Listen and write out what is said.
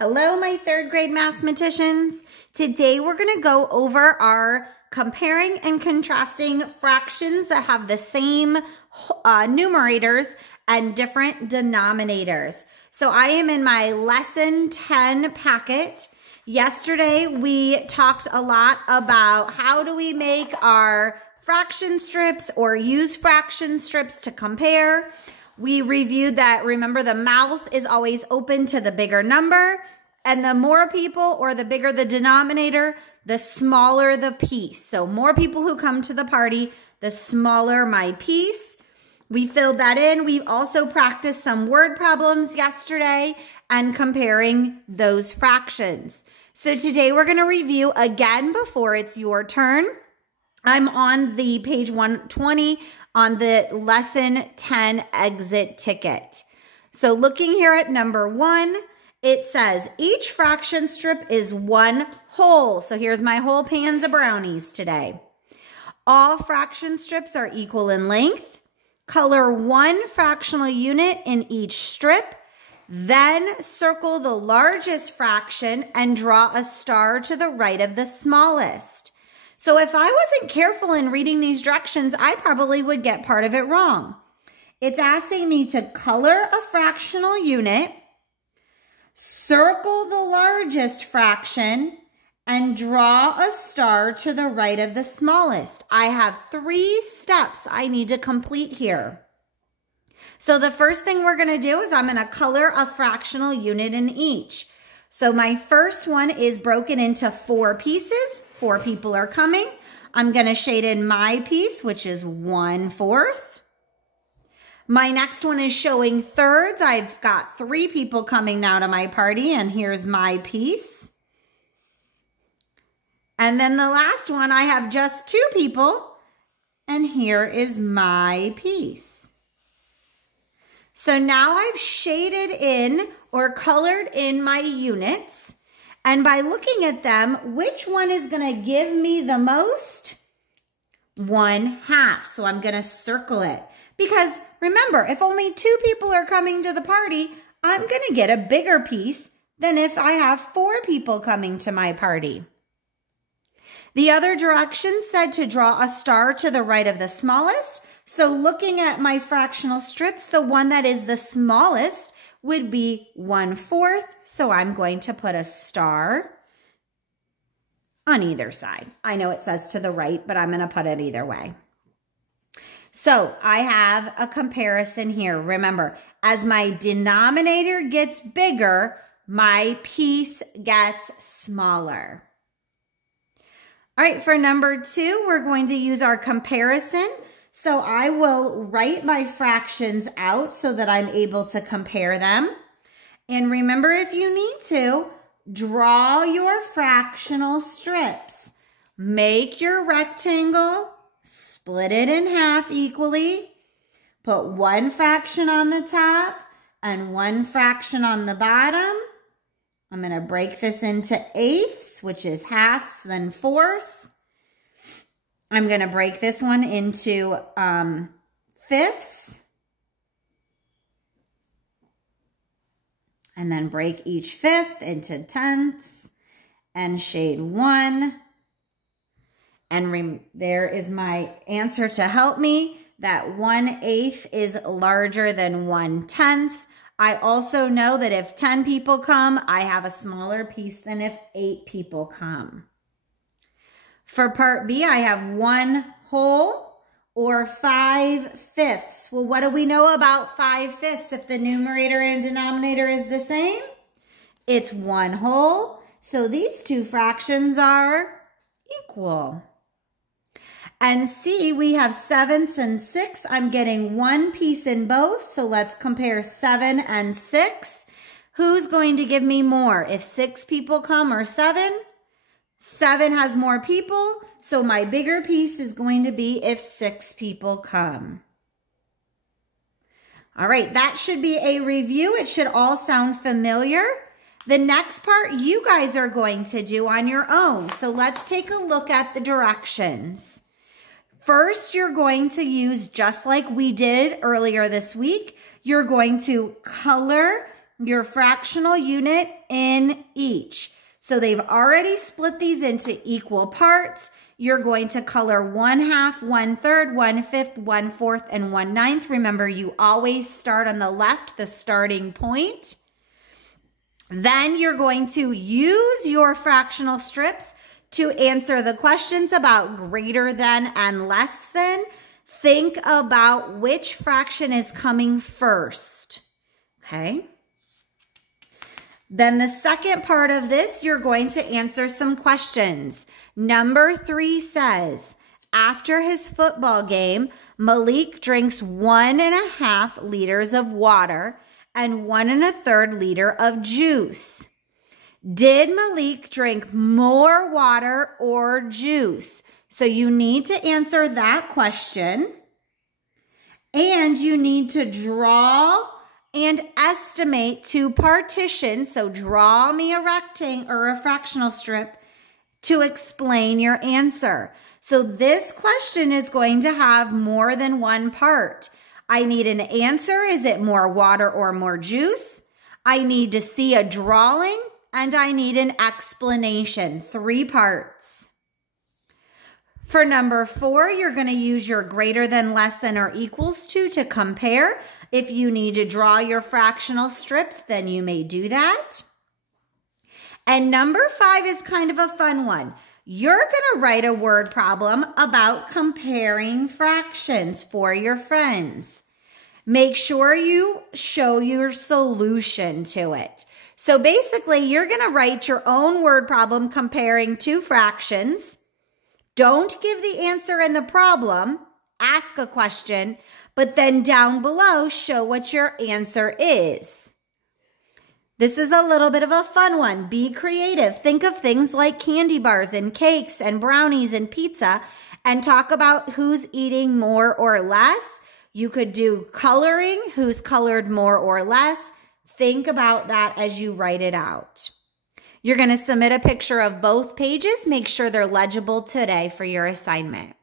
Hello, my third grade mathematicians. Today we're going to go over our comparing and contrasting fractions that have the same numerators and different denominators. So I am in my lesson 10 packet. Yesterday we talked a lot about how do we make our fraction strips or use fraction strips to compare. We reviewed that, remember, the mouth is always open to the bigger number, and the more people or the bigger the denominator, the smaller the piece. So more people who come to the party, the smaller my piece. We filled that in. We also practiced some word problems yesterday and comparing those fractions. So today we're going to review again before it's your turn. I'm on the page 120 on the lesson 10 exit ticket. So looking here at number 1, it says each fraction strip is one whole. So here's my whole pans of brownies today. All fraction strips are equal in length. Color one fractional unit in each strip. Then circle the largest fraction and draw a star to the right of the smallest. So if I wasn't careful in reading these directions, I probably would get part of it wrong. It's asking me to color a fractional unit, circle the largest fraction, and draw a star to the right of the smallest. I have 3 steps I need to complete here. So the first thing we're going to do is I'm going to color a fractional unit in each. So my first one is broken into 4 pieces. 4 people are coming. I'm going to shade in my piece, which is 1/4. My next one is showing thirds. I've got 3 people coming now to my party, and here's my piece. And then the last one, I have just 2 people, and here is my piece. So now I've shaded in or colored in my units. And by looking at them, which one is going to give me the most? 1/2. So I'm going to circle it. Because remember, if only 2 people are coming to the party, I'm going to get a bigger piece than if I have 4 people coming to my party. The other direction said to draw a star to the right of the smallest. So looking at my fractional strips, the one that is the smallest would be 1/4. So I'm going to put a star on either side. I know it says to the right, but I'm going to put it either way. So I have a comparison here. Remember, as my denominator gets bigger, my piece gets smaller. All right, for number 2, we're going to use our comparison. So I will write my fractions out so that I'm able to compare them. And remember, if you need to, draw your fractional strips. Make your rectangle, split it in half equally, put 1 fraction on the top and 1 fraction on the bottom. I'm going to break this into eighths, which is halves, then fourths. I'm going to break this one into fifths. And then break each fifth into tenths and shade 1. And there is my answer to help me, that 1/8 is larger than 1/10. I also know that if 10 people come, I have a smaller piece than if 8 people come. For part B, I have 1 whole or 5/5. Well, what do we know about 5/5 if the numerator and denominator is the same? It's 1 whole. So these 2 fractions are equal. And C, we have 7ths and 6. I'm getting 1 piece in both. So let's compare 7 and 6. Who's going to give me more? If 6 people come or 7? 7 has more people, so my bigger piece is going to be if 6 people come. All right, that should be a review. It should all sound familiar. The next part you guys are going to do on your own. So let's take a look at the directions. First, you're going to use, just like we did earlier this week, you're going to color your fractional unit in each. So they've already split these into equal parts. You're going to color 1/2, 1/3, 1/5, 1/4, and 1/9. Remember, you always start on the left, the starting point. Then you're going to use your fractional strips to answer the questions about greater than and less than. Think about which fraction is coming first, okay? Then the second part of this, you're going to answer some questions. Number 3 says, after his football game, Malik drinks 1.5 liters of water and 1 1/3 liter of juice. Did Malik drink more water or juice? So you need to answer that question. And you need to draw and estimate to partition. So draw me a rectangle or a fractional strip to explain your answer. So this question is going to have more than one part. I need an answer. Is it more water or more juice? I need to see a drawing and I need an explanation. 3 parts. For number 4, you're going to use your greater than, less than, or equals to compare. If you need to draw your fractional strips, then you may do that. And number 5 is kind of a fun one. You're going to write a word problem about comparing fractions for your friends. Make sure you show your solution to it. So basically, you're going to write your own word problem comparing 2 fractions. Don't give the answer in the problem. Ask a question, but then down below, show what your answer is. This is a little bit of a fun one. Be creative. Think of things like candy bars and cakes and brownies and pizza and talk about who's eating more or less. You could do coloring, who's colored more or less. Think about that as you write it out. You're going to submit a picture of both pages. Make sure they're legible today for your assignment.